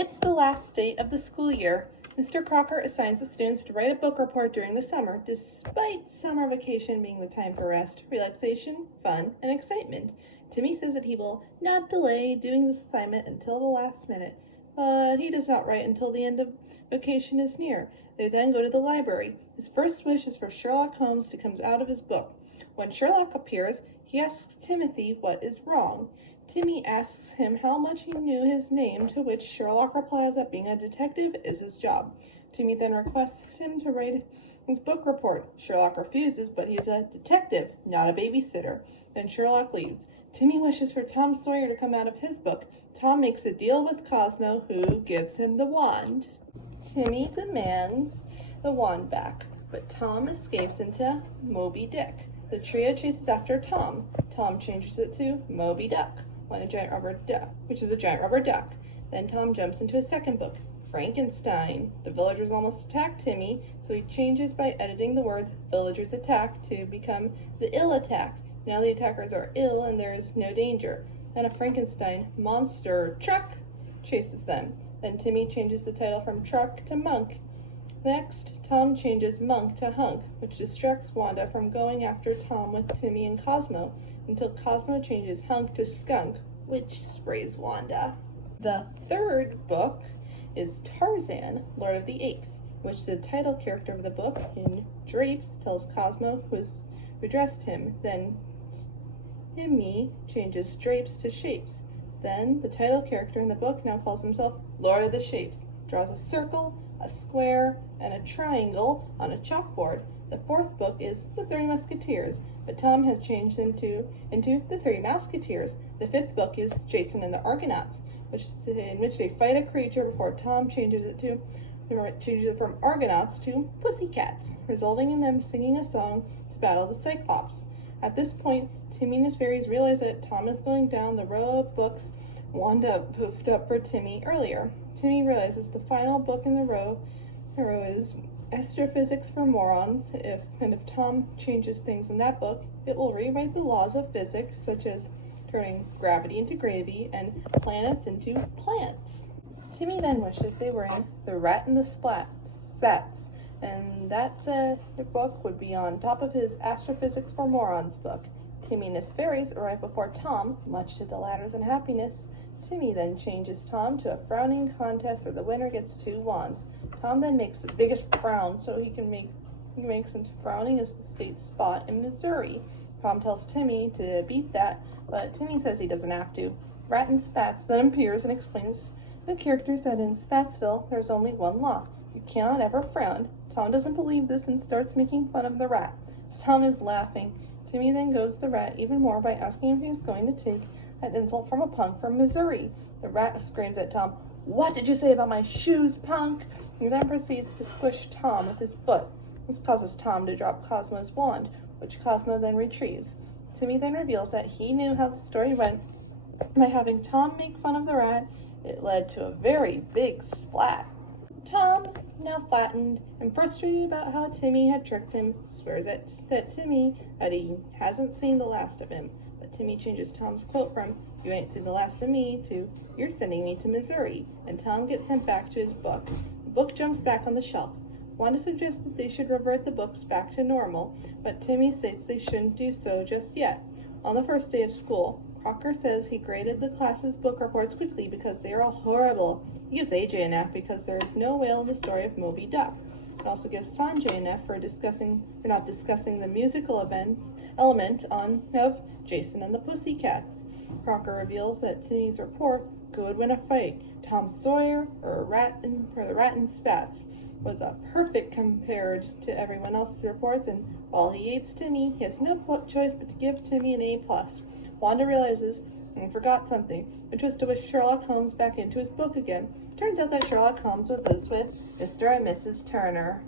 It's the last day of the school year. Mr. Crocker assigns the students to write a book report during the summer, despite summer vacation being the time for rest, relaxation, fun, and excitement. Timmy says that he will not delay doing this assignment until the last minute, but he does not write until the end of vacation is near. They then go to the library. His first wish is for Sherlock Holmes to come out of his book. When Sherlock appears, he asks Timothy what is wrong. Timmy asks him how much he knew his name, to which Sherlock replies that being a detective is his job. Timmy then requests him to write his book report. Sherlock refuses, but he's a detective, not a babysitter. Then Sherlock leaves. Timmy wishes for Tom Sawyer to come out of his book. Tom makes a deal with Cosmo, who gives him the wand. Timmy demands the wand back, but Tom escapes into Moby Dick. The trio chases after Tom. Tom changes it to Moby Duck, which is a giant rubber duck. Then Tom jumps into a second book, Frankenstein. The villagers almost attack Timmy, so he changes by editing the words villagers attack to become the ill attack. Now the attackers are ill and there is no danger. Then a Frankenstein monster truck chases them. Then Timmy changes the title from truck to monk. Next, Tom changes monk to hunk, which distracts Wanda from going after Tom with Timmy and Cosmo, until Cosmo changes hunk to skunk, which sprays Wanda. The third book is Tarzan, Lord of the Apes, which the title character of the book, in drapes, tells Cosmo who dressed him. Then Timmy changes drapes to shapes. Then the title character in the book now calls himself Lord of the Shapes, draws a circle, a square, and a triangle on a chalkboard. The fourth book is The Three Musketeers, but Tom has changed into The Three Mouseketeers. The fifth book is Jason and the Argonauts, in which they fight a creature before Tom changes it from Argonauts to Pussycats, resulting in them singing a song to battle the Cyclops. At this point, Timmy and his fairies realize that Tom is going down the row of books Wanda poofed up for Timmy earlier. Timmy realizes the final book in the row is Astrophysics for Morons. If Tom changes things in that book, it will rewrite the laws of physics, such as turning gravity into gravy and planets into plants. Timmy then wishes they were in The Rat and the Spats, and that book would be on top of his Astrophysics for Morons book. Timmy and his fairies arrive before Tom, much to the latter's unhappiness. Timmy then changes Tom to a frowning contest where the winner gets 2 wands. Tom then makes the biggest frown so he makes him frowning as the state spot in Missouri. Tom tells Timmy to beat that, but Timmy says he doesn't have to. Rat and Spats then appears and explains to the characters that in Spatsville there's only one law. You cannot ever frown. Tom doesn't believe this and starts making fun of the rat. Tom is laughing. Timmy then goes the rat even more by asking if he's going to take an insult from a punk from Missouri. The rat screams at Tom, "What did you say about my shoes, punk?" He then proceeds to squish Tom with his foot. This causes Tom to drop Cosmo's wand, which Cosmo then retrieves. Timmy then reveals that he knew how the story went. By having Tom make fun of the rat, it led to a very big splat. Tom, now flattened and frustrated about how Timmy had tricked him, swears at Timmy that he hasn't seen the last of him. But Timmy changes Tom's quote from "You ain't seen the last of me" to "You're sending me to Missouri," and Tom gets sent back to his book. The book jumps back on the shelf. Wanda suggests that they should revert the books back to normal, but Timmy states they shouldn't do so just yet. On the first day of school, Crocker says he graded the class's book reports quickly because they are all horrible. He gives AJ an F because there is no whale in the story of Moby Duck. It also gives Sanjay an F for not discussing the musical element of Jason and the Pussycats. Crocker reveals that Timmy's report, who would win a fight, Tom Sawyer or the Rat and Spats, was a perfect compared to everyone else's reports, and while he hates Timmy, he has no choice but to give Timmy an A+. Wanda realizes he forgot something, which was to wish Sherlock Holmes back into his book again. Turns out that Sherlock Holmes lives with Mr. and Mrs. Turner.